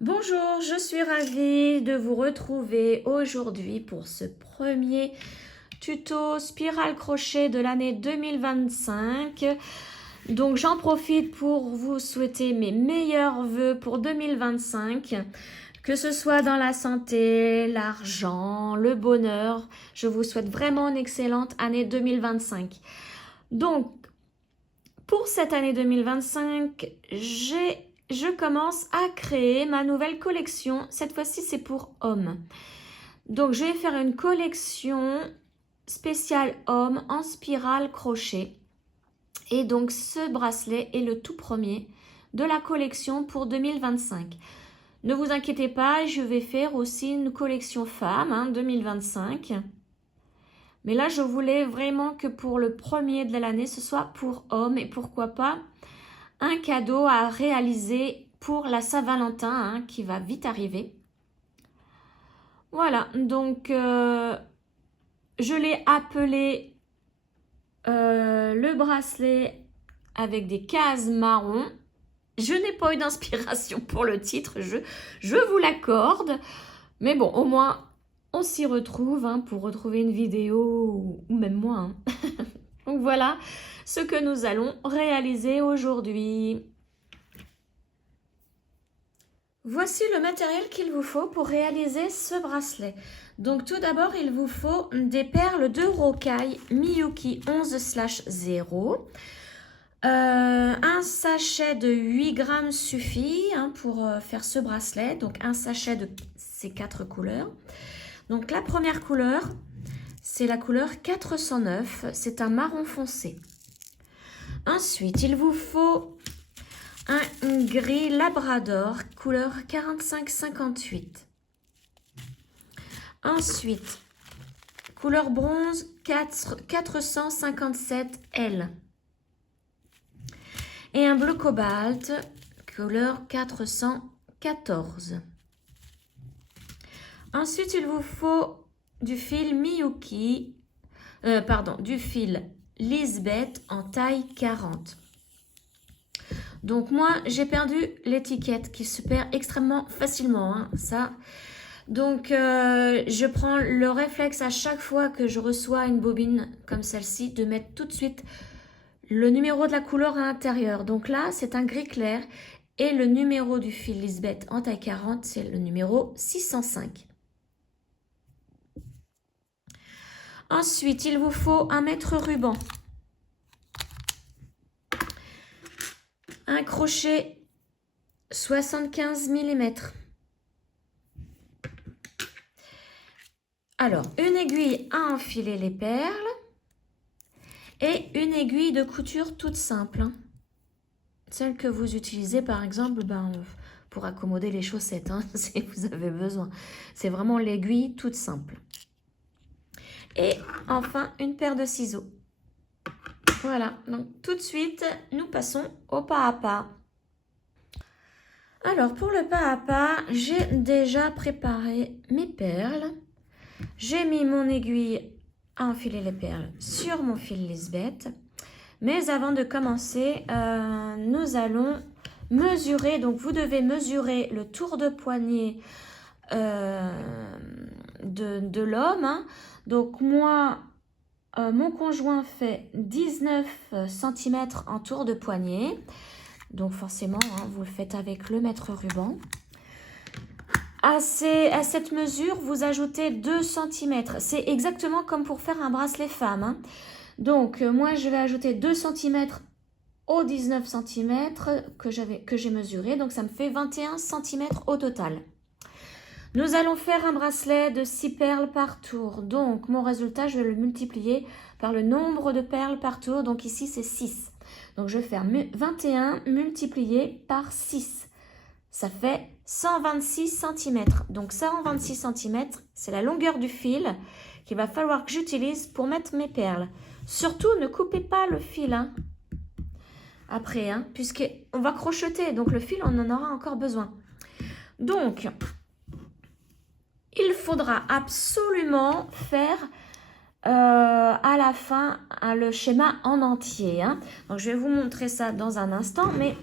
Bonjour, je suis ravie de vous retrouver aujourd'hui pour ce premier tuto spirale crochet de l'année 2025. Donc j'en profite pour vous souhaiter mes meilleurs vœux pour 2025, que ce soit dans la santé, l'argent, le bonheur. Je vous souhaite vraiment une excellente année 2025. Donc pour cette année 2025, je commence à créer ma nouvelle collection. Cette fois-ci, c'est pour hommes. Donc, je vais faire une collection spéciale homme en spirale crochet. Et donc, ce bracelet est le tout premier de la collection pour 2025. Ne vous inquiétez pas, je vais faire aussi une collection femme 2025. Mais là, je voulais vraiment que pour le premier de l'année, ce soit pour hommes et pourquoi pas un cadeau à réaliser pour la Saint-Valentin qui va vite arriver. Voilà, donc je l'ai appelé le bracelet avec des cases marron. Je n'ai pas eu d'inspiration pour le titre, je vous l'accorde. Mais bon, au moins, on s'y retrouve pour retrouver une vidéo ou même moi. Donc voilà ce que nous allons réaliser aujourd'hui. Voici le matériel qu'il vous faut pour réaliser ce bracelet. Donc tout d'abord, il vous faut des perles de rocaille Miyuki 11/0. Un sachet de 8 grammes suffit pour faire ce bracelet. Donc un sachet de ces 4 couleurs. Donc la première couleur, c'est la couleur 409. C'est un marron foncé. Ensuite, il vous faut un gris labrador couleur 45-58. Ensuite, couleur bronze 457L. Et un bleu cobalt couleur 414. Ensuite, il vous faut du fil Miyuki, du fil Lisbeth en taille 40. Donc moi, j'ai perdu l'étiquette qui se perd extrêmement facilement, ça. Donc je prends le réflexe à chaque fois que je reçois une bobine comme celle-ci de mettre tout de suite le numéro de la couleur à l'intérieur. Donc là, c'est un gris clair et le numéro du fil Lisbeth en taille 40, c'est le numéro 605. Ensuite, il vous faut un mètre ruban. Un crochet 75 mm. Alors, une aiguille à enfiler les perles et une aiguille de couture toute simple. Celle que vous utilisez par exemple pour accommoder les chaussettes, si vous avez besoin. C'est vraiment l'aiguille toute simple. Et enfin, une paire de ciseaux. Voilà, donc tout de suite, nous passons au pas à pas. Alors, pour le pas à pas, j'ai déjà préparé mes perles. J'ai mis mon aiguille à enfiler les perles sur mon fil Lisbeth. Mais avant de commencer, nous allons mesurer. Donc, vous devez mesurer le tour de poignet de l'homme. Donc, moi, mon conjoint fait 19 cm en tour de poignet. Donc, forcément, vous le faites avec le mètre ruban. À cette mesure, vous ajoutez 2 cm. C'est exactement comme pour faire un bracelet femme. Donc, moi, je vais ajouter 2 cm aux 19 cm que j'ai mesuré. Donc, ça me fait 21 cm au total. Nous allons faire un bracelet de 6 perles par tour. Donc, mon résultat, je vais le multiplier par le nombre de perles par tour. Donc, ici, c'est 6. Donc, je vais faire 21 multiplié par 6. Ça fait 126 cm. Donc, 126 cm, c'est la longueur du fil qu'il va falloir que j'utilise pour mettre mes perles. Surtout, ne coupez pas le fil après, puisqu'on va crocheter. Donc, le fil, on en aura encore besoin. Donc, il faudra absolument faire à la fin le schéma en entier. Donc, je vais vous montrer ça dans un instant, mais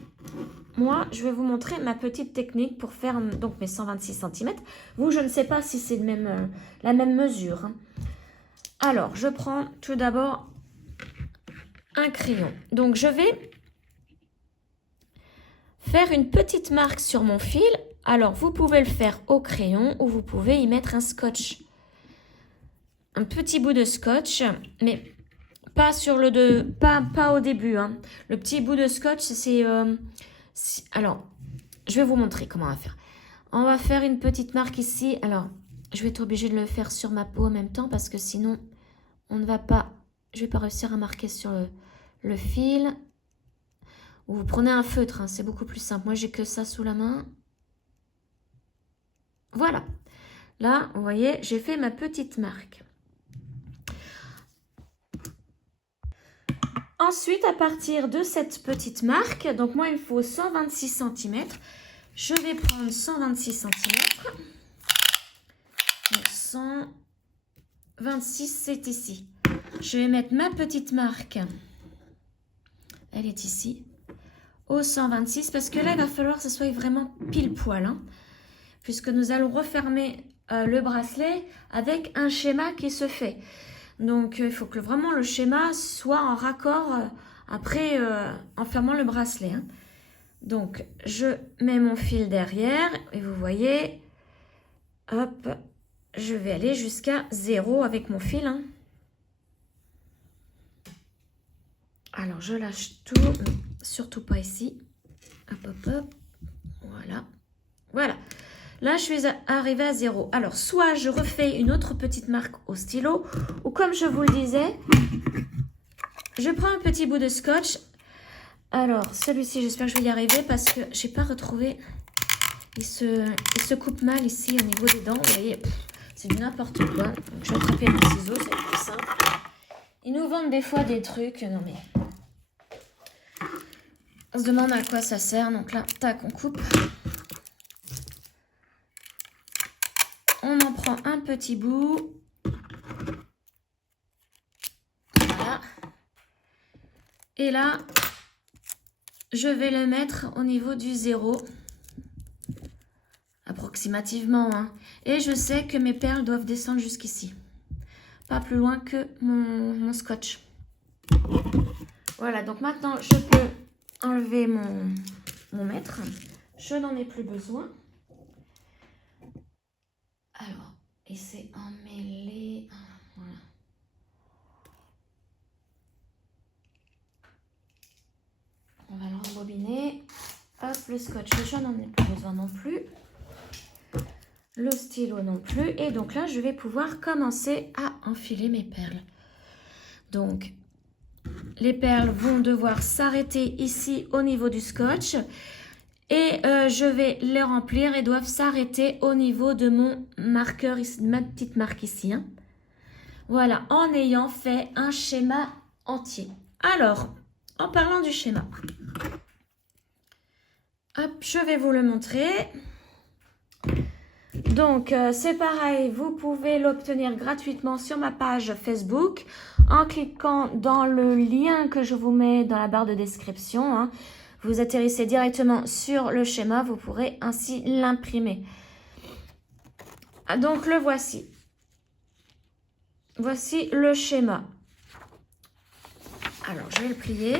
moi, je vais vous montrer ma petite technique pour faire donc mes 126 cm. Vous, je ne sais pas si c'est la même mesure. Hein. Alors, je prends tout d'abord un crayon. Donc, je vais faire une petite marque sur mon fil. Alors, vous pouvez le faire au crayon ou vous pouvez y mettre un scotch. Un petit bout de scotch, mais pas sur pas au début. Hein. Le petit bout de scotch, c'est... alors, je vais vous montrer comment on va faire. On va faire une petite marque ici. Alors, je vais être obligée de le faire sur ma peau en même temps parce que sinon, on ne va pas... Je vais pas réussir à marquer sur le fil. Ou vous prenez un feutre, hein, c'est beaucoup plus simple. Moi, j'ai que ça sous la main. Voilà. Là, vous voyez, j'ai fait ma petite marque. Ensuite, à partir de cette petite marque, donc moi, il me faut 126 cm. Je vais prendre 126 cm. Donc 126, c'est ici. Je vais mettre ma petite marque. Elle est ici. Au 126, parce que là, il va falloir que ce soit vraiment pile poil. Hein, puisque nous allons refermer le bracelet avec un schéma qui se fait. Donc, il faut que vraiment le schéma soit en raccord après en fermant le bracelet. Hein. Donc, je mets mon fil derrière et vous voyez, hop, je vais aller jusqu'à 0 avec mon fil. Hein. Alors, je lâche tout, surtout pas ici. Hop, hop, hop. Voilà. Voilà. Là, je suis arrivée à 0. Alors, soit je refais une autre petite marque au stylo, ou comme je vous le disais, je prends un petit bout de scotch. Alors, celui-ci, j'espère que je vais y arriver parce que je n'ai pas retrouvé. Il se coupe mal ici au niveau des dents. Vous voyez, c'est du n'importe quoi. Donc, je vais attraper mon ciseau, c'est plus simple. Ils nous vendent des fois des trucs. Non, mais... on se demande à quoi ça sert. Donc là, tac, on coupe. On en prend un petit bout. Voilà. Et là, je vais le mettre au niveau du 0. Approximativement. Hein. Et je sais que mes perles doivent descendre jusqu'ici. Pas plus loin que mon scotch. Voilà, donc maintenant, je peux enlever mon mètre. Je n'en ai plus besoin. Alors, et c'est emmêlé. Voilà. On va le rembobiner. Hop, le scotch, je n'en ai plus besoin non plus. Le stylo non plus. Et donc là, je vais pouvoir commencer à enfiler mes perles. Donc, les perles vont devoir s'arrêter ici au niveau du scotch. Et je vais les remplir et doivent s'arrêter au niveau de mon marqueur, ici, ma petite marque ici. Hein. Voilà, en ayant fait un schéma entier. Alors, en parlant du schéma, hop, je vais vous le montrer. Donc, c'est pareil, vous pouvez l'obtenir gratuitement sur ma page Facebook en cliquant dans le lien que je vous mets dans la barre de description. Hein. Vous atterrissez directement sur le schéma, vous pourrez ainsi l'imprimer. Donc, le voici. Voici le schéma. Alors, je vais le plier.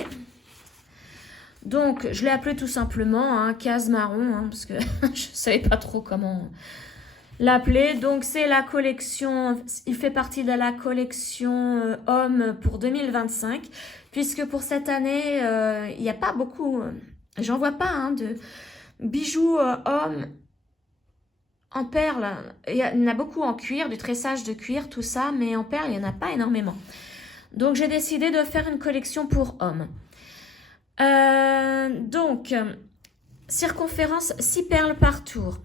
Donc, je l'ai appelé tout simplement hein, case marron, hein, parce que je ne savais pas trop comment l'appeler. Donc, c'est la collection, il fait partie de la collection Homme pour 2025, puisque pour cette année, il n'y a pas beaucoup, j'en vois pas, hein, de bijoux Homme en perles. Il y en a beaucoup en cuir, du tressage de cuir, tout ça, mais en perles, il n'y en a pas énormément. Donc, j'ai décidé de faire une collection pour Homme. Donc, circonférence 6 perles par tour.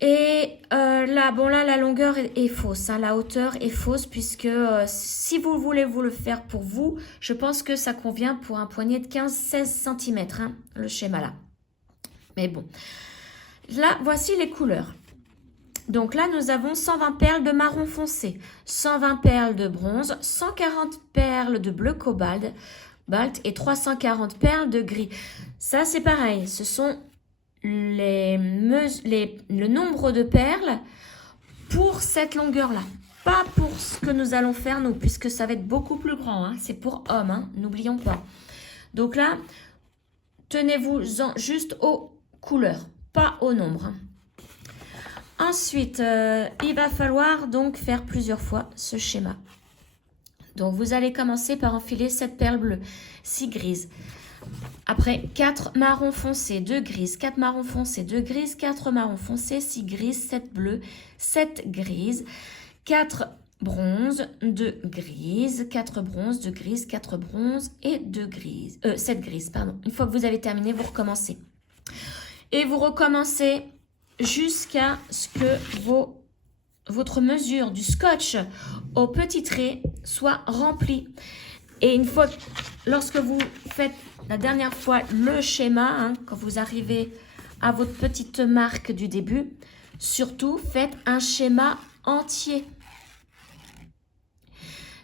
Et là, bon là, la longueur est fausse, hein, la hauteur est fausse puisque si vous voulez vous le faire pour vous, je pense que ça convient pour un poignet de 15-16 cm, hein, le schéma là. Mais bon, là, voici les couleurs. Donc là, nous avons 120 perles de marron foncé, 120 perles de bronze, 140 perles de bleu cobalt, Balt et 340 perles de gris. Ça, c'est pareil. Ce sont le nombre de perles pour cette longueur-là. Pas pour ce que nous allons faire, nous, puisque ça va être beaucoup plus grand. Hein. C'est pour hommes, hein, n'oublions pas. Donc là, tenez-vous-en juste aux couleurs, pas au nombre. Hein. Ensuite, il va falloir donc faire plusieurs fois ce schéma. Donc, vous allez commencer par enfiler 7 perles bleues, 6 grises. Après, 4 marrons foncés, 2 grises, 4 marrons foncés, 2 grises, 4 marrons foncés, 6 grises, 7 bleus, 7 grises, 4 bronzes, 2 grises, 4 bronzes, 2 grises, 4 bronzes et 2 grises. 7 grises, pardon. Une fois que vous avez terminé, vous recommencez. Et vous recommencez jusqu'à ce que votre mesure du scotch au petit trait soit remplie. Et une fois, lorsque vous faites la dernière fois le schéma, hein, quand vous arrivez à votre petite marque du début, surtout faites un schéma entier.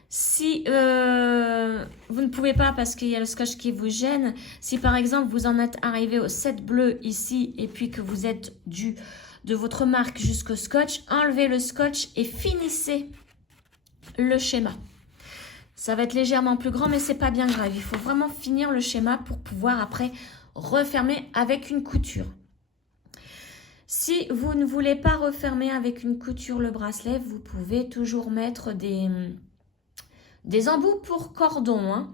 Si vous ne pouvez pas parce qu'il y a le scotch qui vous gêne, si par exemple vous en êtes arrivé au 7 bleu ici et puis que vous êtes de votre marque jusqu'au scotch, enlevez le scotch et finissez le schéma. Ça va être légèrement plus grand, mais c'est pas bien grave. Il faut vraiment finir le schéma pour pouvoir après refermer avec une couture. Si vous ne voulez pas refermer avec une couture le bracelet, vous pouvez toujours mettre des embouts pour cordon hein,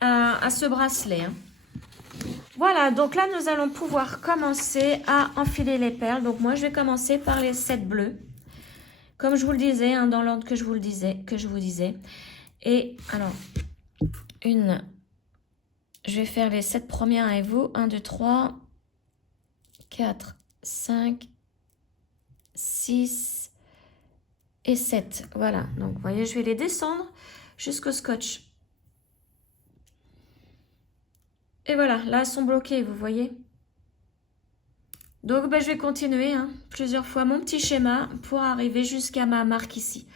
à ce bracelet. Hein. Voilà, donc là, nous allons pouvoir commencer à enfiler les perles. Donc moi, je vais commencer par les 7 bleus. Comme je vous le disais, hein, dans l'ordre que je vous disais. Et alors, je vais faire les 7 premières avec vous. 1, 2, 3, 4, 5, 6 et 7. Voilà, donc vous voyez, je vais les descendre jusqu'au scotch. Et voilà, là, elles sont bloquées, vous voyez. Donc, ben, je vais continuer hein, plusieurs fois mon petit schéma pour arriver jusqu'à ma marque ici.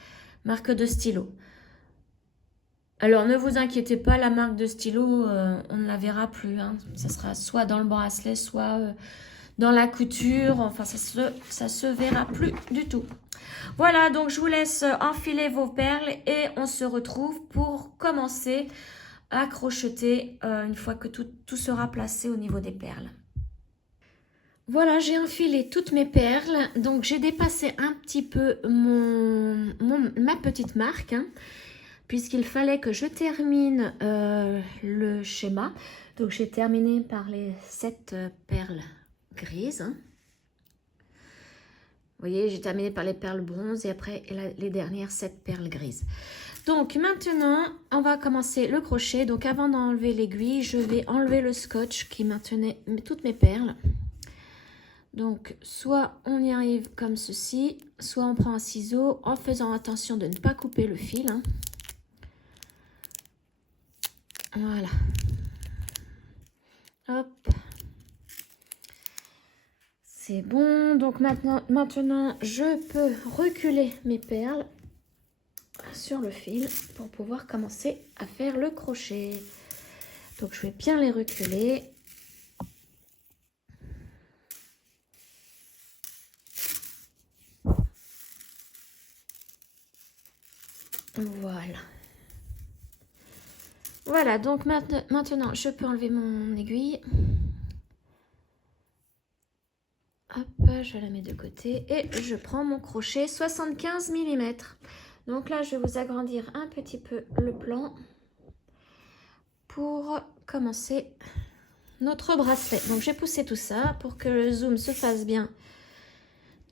Marque de stylo. Alors, ne vous inquiétez pas, la marque de stylo, on ne la verra plus. Hein. Ça sera soit dans le bracelet, soit dans la couture. Enfin, ça se verra plus du tout. Voilà, donc je vous laisse enfiler vos perles et on se retrouve pour commencer à crocheter une fois que tout sera placé au niveau des perles. Voilà, j'ai enfilé toutes mes perles, donc j'ai dépassé un petit peu ma petite marque, hein, puisqu'il fallait que je termine le schéma. Donc j'ai terminé par les 7 perles grises. Hein. Vous voyez, j'ai terminé par les perles bronzes et après les dernières 7 perles grises. Donc maintenant, on va commencer le crochet. Donc avant d'enlever l'aiguille, je vais enlever le scotch qui maintenait toutes mes perles. Donc, soit on y arrive comme ceci, soit on prend un ciseau en faisant attention de ne pas couper le fil. Hein. Voilà. Hop. C'est bon. Donc maintenant, je peux reculer mes perles sur le fil pour pouvoir commencer à faire le crochet. Donc, je vais bien les reculer. Voilà. Voilà, donc maintenant, je peux enlever mon aiguille. Hop, je la mets de côté et je prends mon crochet 75 mm. Donc là, je vais vous agrandir un petit peu le plan pour commencer notre bracelet. Donc, j'ai poussé tout ça pour que le zoom se fasse bien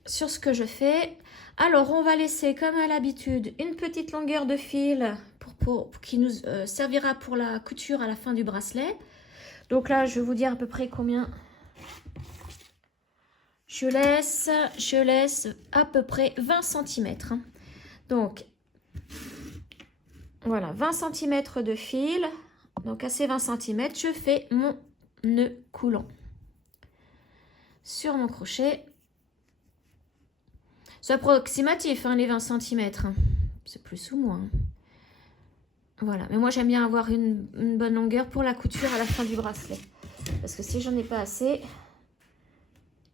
sur ce que je fais. Alors, on va laisser, comme à l'habitude, une petite longueur de fil qui nous servira pour la couture à la fin du bracelet. Donc là, je vais vous dire à peu près combien je laisse à peu près 20 cm. Hein. Donc, voilà, 20 cm de fil. Donc, à ces 20 cm, je fais mon nœud coulant sur mon crochet. C'est approximatif, hein, les 20 cm. Hein. C'est plus ou moins. Voilà, mais moi j'aime bien avoir une bonne longueur pour la couture à la fin du bracelet. Parce que si j'en ai pas assez,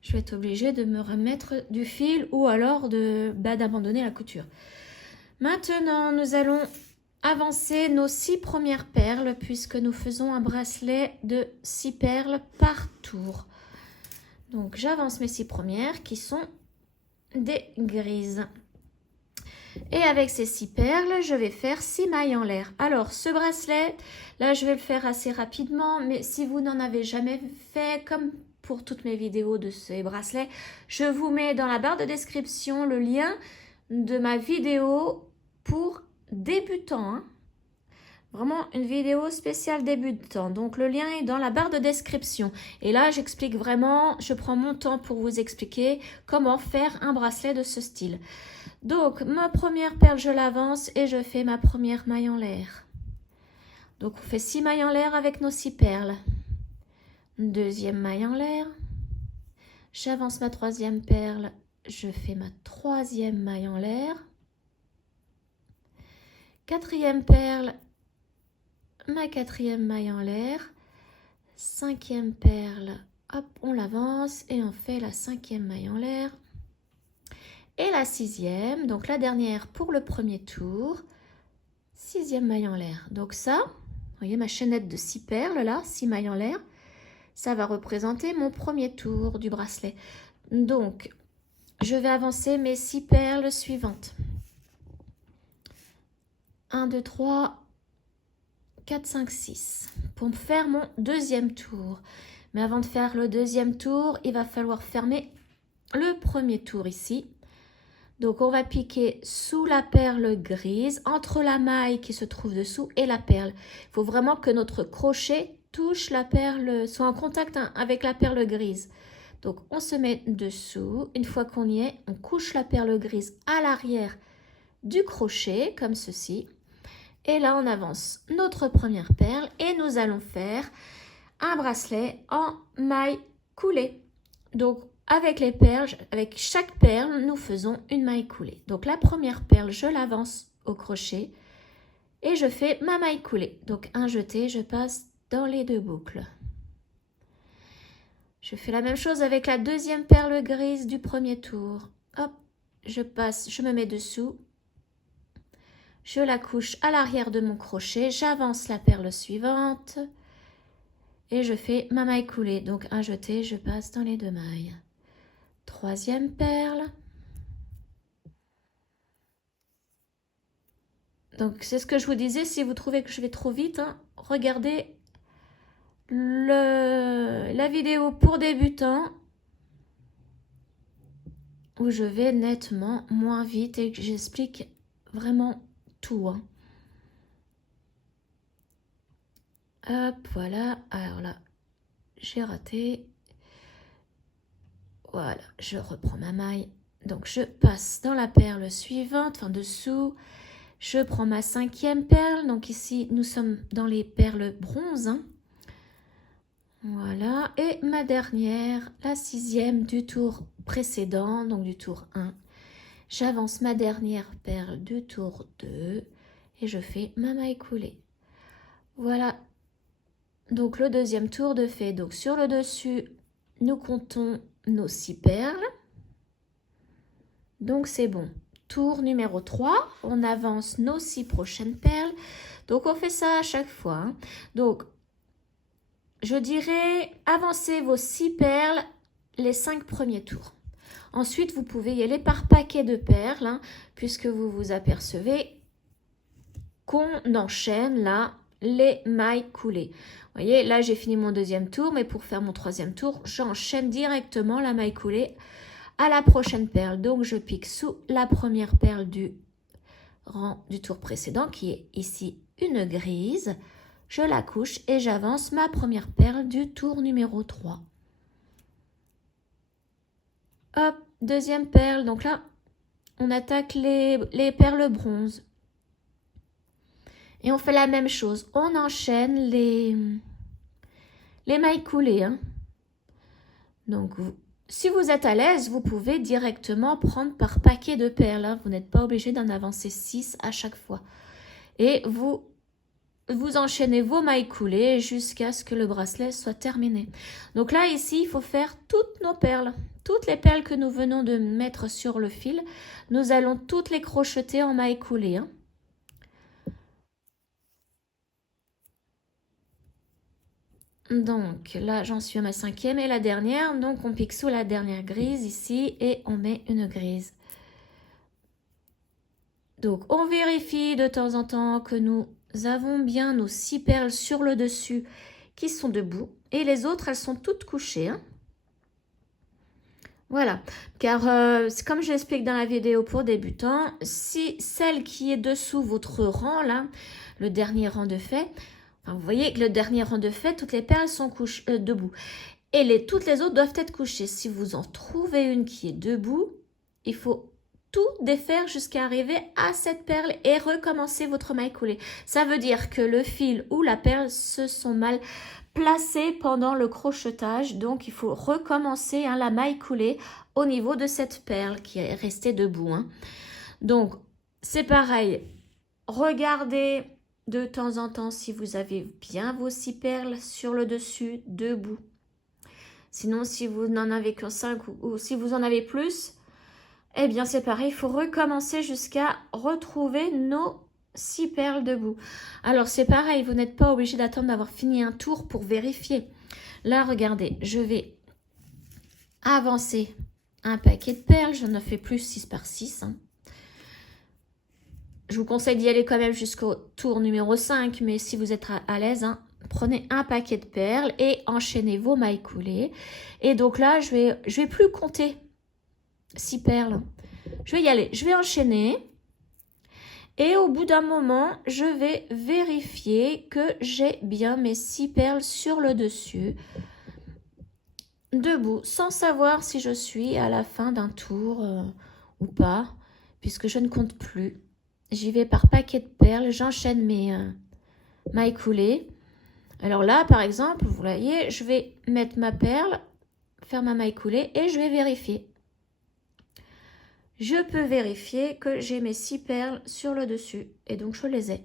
je vais être obligée de me remettre du fil ou alors d'abandonner la couture. Maintenant, nous allons avancer nos 6 premières perles puisque nous faisons un bracelet de 6 perles par tour. Donc j'avance mes 6 premières qui sont des grises. Et avec ces 6 perles, je vais faire 6 mailles en l'air. Alors, ce bracelet, là, je vais le faire assez rapidement, mais si vous n'en avez jamais fait, comme pour toutes mes vidéos de ces bracelets, je vous mets dans la barre de description le lien de ma vidéo pour débutants. Hein. Vraiment une vidéo spéciale débutant. Donc, le lien est dans la barre de description. Et là, j'explique vraiment, je prends mon temps pour vous expliquer comment faire un bracelet de ce style. Donc, ma première perle, je l'avance et je fais ma première maille en l'air. Donc, on fait 6 mailles en l'air avec nos 6 perles. Deuxième maille en l'air. J'avance ma troisième perle. Je fais ma troisième maille en l'air. Quatrième perle. Ma quatrième maille en l'air. Cinquième perle. Hop, on l'avance et on fait la cinquième maille en l'air. Et la sixième, donc la dernière pour le premier tour, sixième maille en l'air. Donc ça, vous voyez ma chaînette de 6 perles là, 6 mailles en l'air, ça va représenter mon premier tour du bracelet. Donc, je vais avancer mes 6 perles suivantes. 1, 2, 3, 4, 5, 6. Pour me faire mon deuxième tour. Mais avant de faire le deuxième tour, il va falloir fermer le premier tour ici. Donc, on va piquer sous la perle grise, entre la maille qui se trouve dessous et la perle. Il faut vraiment que notre crochet touche la perle, soit en contact avec la perle grise. Donc, on se met dessous. Une fois qu'on y est, on couche la perle grise à l'arrière du crochet, comme ceci. Et là, on avance notre première perle et nous allons faire un bracelet en maille coulée. Donc, avec les perles, avec chaque perle, nous faisons une maille coulée. Donc, la première perle, je l'avance au crochet et je fais ma maille coulée. Donc, un jeté, je passe dans les 2 boucles. Je fais la même chose avec la deuxième perle grise du premier tour. Hop, je passe, je me mets dessous. Je la couche à l'arrière de mon crochet. J'avance la perle suivante et je fais ma maille coulée. Donc, un jeté, je passe dans les 2 mailles. Troisième perle. Donc, c'est ce que je vous disais. Si vous trouvez que je vais trop vite, hein, regardez la vidéo pour débutants où je vais nettement moins vite et que j'explique vraiment tout. Hein. Hop, voilà. Alors là, j'ai raté. Voilà, je reprends ma maille. Donc, je passe dans la perle suivante, enfin dessous. Je prends ma cinquième perle. Donc, ici, nous sommes dans les perles bronze. Hein. Voilà. Et ma dernière, la sixième du tour précédent, donc du tour 1. J'avance ma dernière perle du tour 2 et je fais ma maille coulée. Voilà. Donc, le deuxième tour de fait. Donc, sur le dessus, nous comptons nos 6 perles. Donc, c'est bon. Tour numéro 3, on avance nos 6 prochaines perles. Donc, on fait ça à chaque fois. Hein. Donc, je dirais, avancez vos 6 perles les 5 premiers tours. Ensuite, vous pouvez y aller par paquet de perles, hein, puisque vous vous apercevez qu'on enchaîne là les mailles coulées. Vous voyez, là, j'ai fini mon deuxième tour, mais pour faire mon troisième tour, j'enchaîne directement la maille coulée à la prochaine perle. Donc, je pique sous la première perle du rang du tour précédent, qui est ici une grise. Je la couche et j'avance ma première perle du tour numéro 3. Hop, deuxième perle. Donc là, on attaque les perles bronze. Et on fait la même chose. On enchaîne les mailles coulées. Hein. Donc, si vous êtes à l'aise, vous pouvez directement prendre par paquet de perles. Hein. Vous n'êtes pas obligé d'en avancer 6 à chaque fois. Et vous vous enchaînez vos mailles coulées jusqu'à ce que le bracelet soit terminé. Donc là, ici, il faut faire toutes nos perles. Toutes les perles que nous venons de mettre sur le fil, nous allons toutes les crocheter en mailles coulées. Hein. Donc là, j'en suis à ma 5e et la dernière. Donc on pique sous la dernière grise ici et on met une grise. Donc on vérifie de temps en temps que nous avons bien nos 6 perles sur le dessus qui sont debout. Et les autres, elles sont toutes couchées. Hein. Voilà, car comme je l'explique dans la vidéo pour débutants, si celle qui est dessous votre rang, là, le dernier rang de fait, enfin, vous voyez que le dernier rang de fait, toutes les perles sont debout. Et toutes les autres doivent être couchées. Si vous en trouvez une qui est debout, il faut tout défaire jusqu'à arriver à cette perle et recommencer votre maille coulée. Ça veut dire que le fil ou la perle se sont mal placés pendant le crochetage. Donc, il faut recommencer la maille coulée au niveau de cette perle qui est restée debout. Hein. Donc, c'est pareil. Regardez de temps en temps si vous avez bien vos 6 perles sur le dessus, debout. Sinon, si vous n'en avez que 5 ou si vous en avez plus, eh bien c'est pareil, il faut recommencer jusqu'à retrouver nos 6 perles debout. Alors c'est pareil, vous n'êtes pas obligé d'attendre d'avoir fini un tour pour vérifier. Là, regardez, je vais avancer un paquet de perles, je ne fais plus 6 par 6. Hein. Je vous conseille d'y aller quand même jusqu'au tour numéro 5, mais si vous êtes à l'aise, hein, prenez un paquet de perles et enchaînez vos mailles coulées. Et donc là, je vais plus compter 6 perles. Je vais y aller, je vais enchaîner. Et au bout d'un moment, je vais vérifier que j'ai bien mes 6 perles sur le dessus, debout, sans savoir si je suis à la fin d'un tour ou pas, puisque je ne compte plus. J'y vais par paquet de perles, j'enchaîne mes mailles coulées. Alors là, par exemple, vous voyez, je vais mettre ma perle, faire ma maille coulée et je vais vérifier. Je peux vérifier que j'ai mes 6 perles sur le dessus et donc je les ai.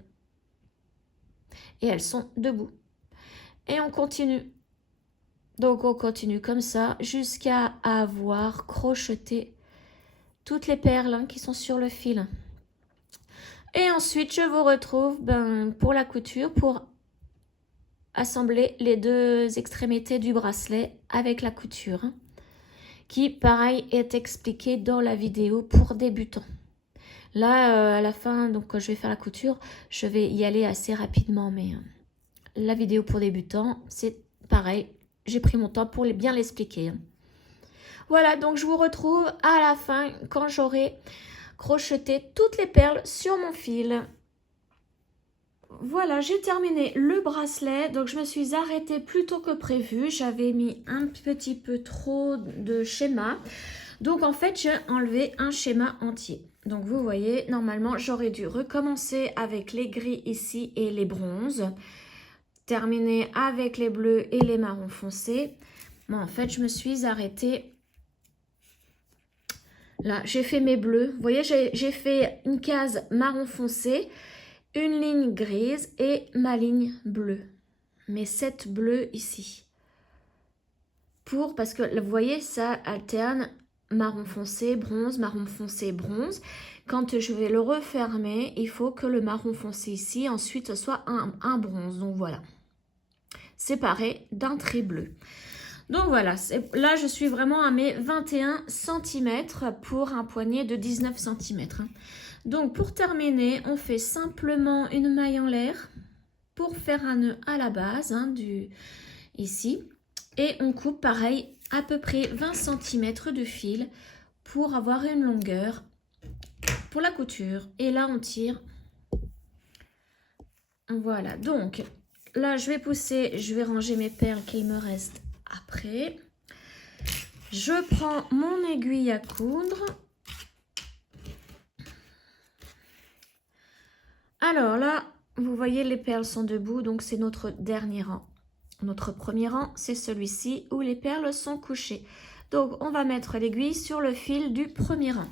Et elles sont debout. Et on continue. Donc on continue comme ça jusqu'à avoir crocheté toutes les perles qui sont sur le fil. Et ensuite, je vous retrouve pour la couture, pour assembler les 2 extrémités du bracelet avec la couture, qui, pareil, est expliqué dans la vidéo pour débutants. Là, à la fin, donc quand je vais faire la couture, je vais y aller assez rapidement, mais la vidéo pour débutants, c'est pareil, j'ai pris mon temps pour bien l'expliquer. Voilà, donc je vous retrouve à la fin quand j'aurai crocheté toutes les perles sur mon fil. Voilà, j'ai terminé le bracelet, donc je me suis arrêtée plus tôt que prévu. J'avais mis un petit peu trop de schéma. Donc en fait, j'ai enlevé un schéma entier. Donc vous voyez, normalement, j'aurais dû recommencer avec les gris ici et les bronzes. Terminer avec les bleus et les marrons foncés. Mais en fait, je me suis arrêtée. Là, j'ai fait mes bleus. Vous voyez, j'ai fait une case marron foncé, une ligne grise et ma ligne bleue. Mes 7 bleus ici. Parce que vous voyez, ça alterne marron foncé, bronze, marron foncé, bronze. Quand je vais le refermer, il faut que le marron foncé ici, ensuite, soit un bronze. Donc voilà. Séparé d'un trait bleu. Donc voilà, là je suis vraiment à mes 21 cm pour un poignet de 19 cm. Donc pour terminer, on fait simplement une maille en l'air pour faire un nœud à la base ici. Et on coupe pareil à peu près 20 cm de fil pour avoir une longueur pour la couture. Et là on tire. Voilà, donc là je vais pousser, je vais ranger mes perles qu'il me reste après. Je prends mon aiguille à coudre. Alors là, vous voyez les perles sont debout, donc c'est notre dernier rang. Notre premier rang, c'est celui-ci où les perles sont couchées. Donc on va mettre l'aiguille sur le fil du premier rang.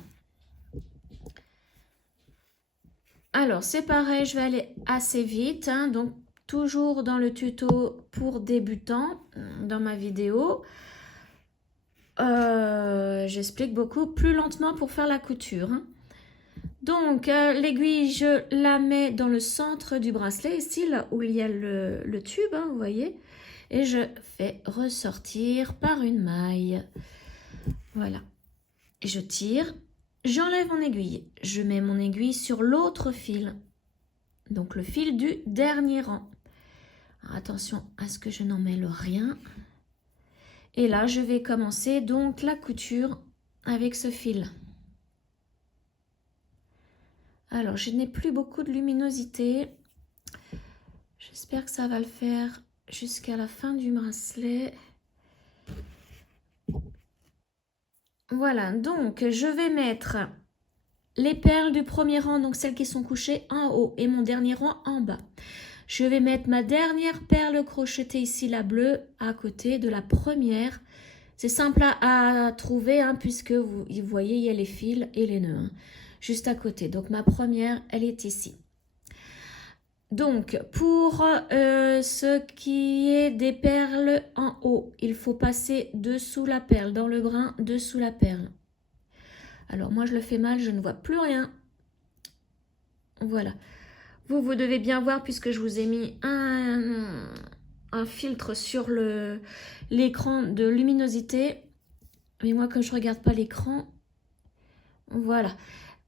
Alors c'est pareil, je vais aller assez vite, donc toujours dans le tuto pour débutants, dans ma vidéo, j'explique beaucoup plus lentement pour faire la couture. Donc, l'aiguille, je la mets dans le centre du bracelet, ici, là où il y a le tube, vous voyez. Et je fais ressortir par une maille. Voilà. Et je tire, j'enlève mon aiguille. Je mets mon aiguille sur l'autre fil. Donc, le fil du dernier rang. Alors, attention à ce que je n'en mêle rien. Et là, je vais commencer donc la couture avec ce fil. Alors, je n'ai plus beaucoup de luminosité. J'espère que ça va le faire jusqu'à la fin du bracelet. Voilà, donc je vais mettre les perles du premier rang, donc celles qui sont couchées en haut, et mon dernier rang en bas. Je vais mettre ma dernière perle crochetée ici, la bleue, à côté de la première. C'est simple à trouver, puisque vous voyez, il y a les fils et les nœuds, juste à côté. Donc ma première, elle est ici. Donc pour ce qui est des perles en haut, il faut passer dessous la perle, dans le brin, dessous la perle. Alors moi je le fais mal, je ne vois plus rien. Voilà. Vous devez bien voir puisque je vous ai mis un filtre sur l'écran de luminosité. Mais moi comme je ne regarde pas l'écran, voilà.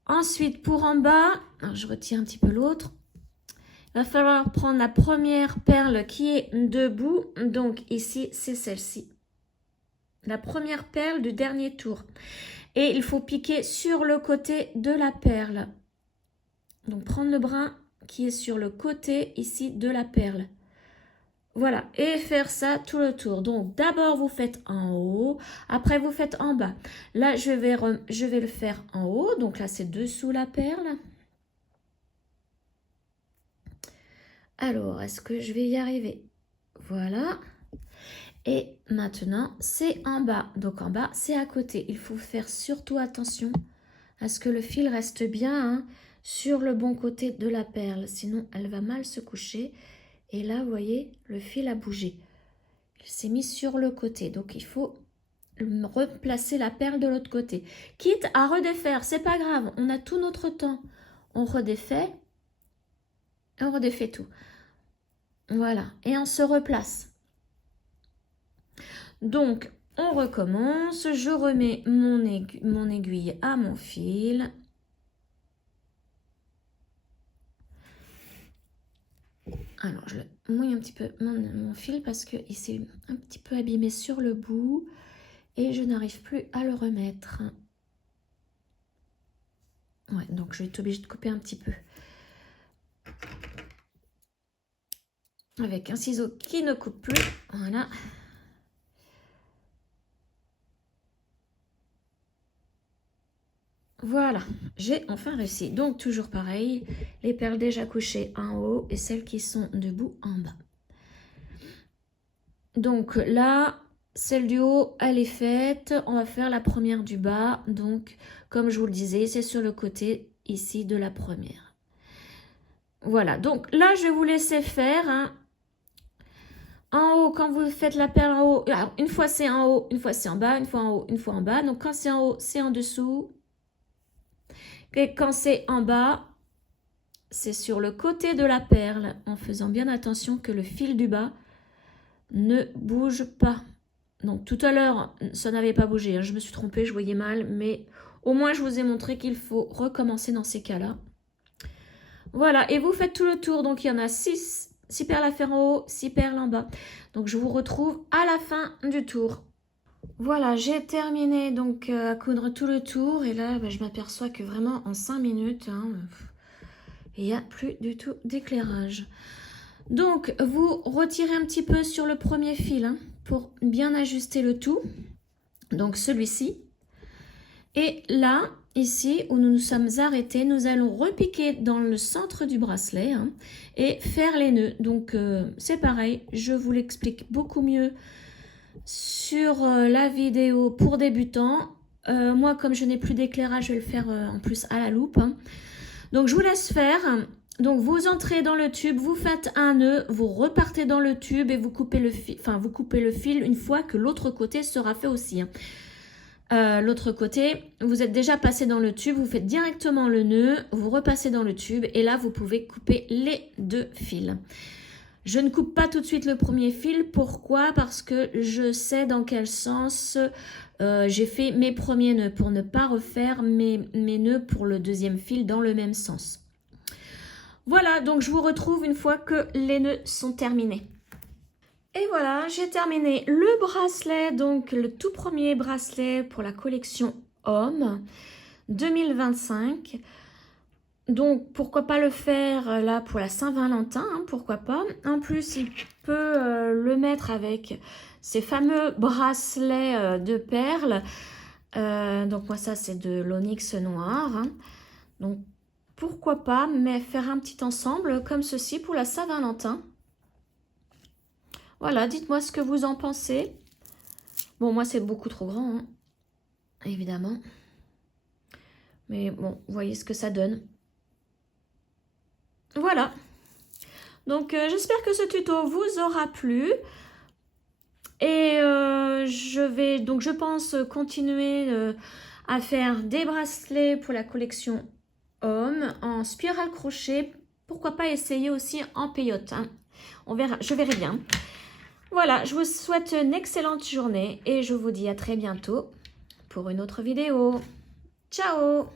Ensuite pour en bas, alors, je retire un petit peu l'autre. Il va falloir prendre la première perle qui est debout. Donc ici c'est celle-ci. La première perle du dernier tour. Et il faut piquer sur le côté de la perle. Donc prendre le brin qui est sur le côté ici de la perle. Voilà, et faire ça tout le tour. Donc d'abord vous faites en haut, après vous faites en bas. Là je vais le faire en haut, donc là c'est dessous la perle. Alors, est-ce que je vais y arriver? Voilà. Et maintenant c'est en bas. Donc en bas c'est à côté. Il faut faire surtout attention à ce que le fil reste bien sur le bon côté de la perle, sinon elle va mal se coucher. Et là, vous voyez, le fil a bougé. Il s'est mis sur le côté, donc il faut replacer la perle de l'autre côté. Quitte à redéfaire, c'est pas grave, on a tout notre temps. On redéfait tout. Voilà, et on se replace. Donc, on recommence, je remets mon aiguille à mon fil. Alors, je le mouille un petit peu mon fil parce qu'il s'est un petit peu abîmé sur le bout et je n'arrive plus à le remettre. Ouais, donc je vais être obligée de couper un petit peu. Avec un ciseau qui ne coupe plus. Voilà. Voilà, j'ai enfin réussi. Donc, toujours pareil, les perles déjà couchées en haut et celles qui sont debout en bas. Donc là, celle du haut, elle est faite. On va faire la première du bas. Donc, comme je vous le disais, c'est sur le côté ici de la première. Voilà, donc là, je vais vous laisser faire. En haut, quand vous faites la perle en haut, alors, une fois c'est en haut, une fois c'est en bas, une fois en haut, une fois en bas. Donc, quand c'est en haut, c'est en dessous. Et quand c'est en bas, c'est sur le côté de la perle, en faisant bien attention que le fil du bas ne bouge pas. Donc tout à l'heure, ça n'avait pas bougé, je me suis trompée, je voyais mal, mais au moins je vous ai montré qu'il faut recommencer dans ces cas-là. Voilà, et vous faites tout le tour, donc il y en a 6 perles à faire en haut, 6 perles en bas. Donc je vous retrouve à la fin du tour. Voilà, j'ai terminé donc à coudre tout le tour et là je m'aperçois que vraiment en 5 minutes, il n'y a plus du tout d'éclairage. Donc vous retirez un petit peu sur le premier fil pour bien ajuster le tout. Donc celui-ci. Et là, ici où nous nous sommes arrêtés, nous allons repiquer dans le centre du bracelet et faire les nœuds. Donc c'est pareil, je vous l'explique beaucoup mieux sur la vidéo pour débutants. Moi, comme je n'ai plus d'éclairage, je vais le faire en plus à la loupe. Donc, je vous laisse faire. Donc vous entrez dans le tube, vous faites un nœud, vous repartez dans le tube et vous coupez le fil, vous coupez le fil une fois que l'autre côté sera fait aussi. L'autre côté, vous êtes déjà passé dans le tube, vous faites directement le nœud, vous repassez dans le tube et là vous pouvez couper les deux fils. Je ne coupe pas tout de suite le premier fil, pourquoi? Parce que je sais dans quel sens j'ai fait mes premiers nœuds pour ne pas refaire mes nœuds pour le deuxième fil dans le même sens. Voilà, donc je vous retrouve une fois que les nœuds sont terminés. Et voilà, j'ai terminé le bracelet, donc le tout premier bracelet pour la collection Homme 2025. Donc pourquoi pas le faire là pour la Saint-Valentin, hein, pourquoi pas. En plus, il peut le mettre avec ces fameux bracelets de perles. Donc moi ça c'est de l'onyx noir. Hein. Donc pourquoi pas, mais faire un petit ensemble comme ceci pour la Saint-Valentin. Voilà, dites-moi ce que vous en pensez. Bon, moi, c'est beaucoup trop grand, hein, évidemment. Mais bon, vous voyez ce que ça donne. Voilà. Donc, j'espère que ce tuto vous aura plu. Et je pense, continuer à faire des bracelets pour la collection Homme en spirale crochet. Pourquoi pas essayer aussi en peyote, hein. On verra, je verrai bien. Voilà, je vous souhaite une excellente journée et je vous dis à très bientôt pour une autre vidéo. Ciao!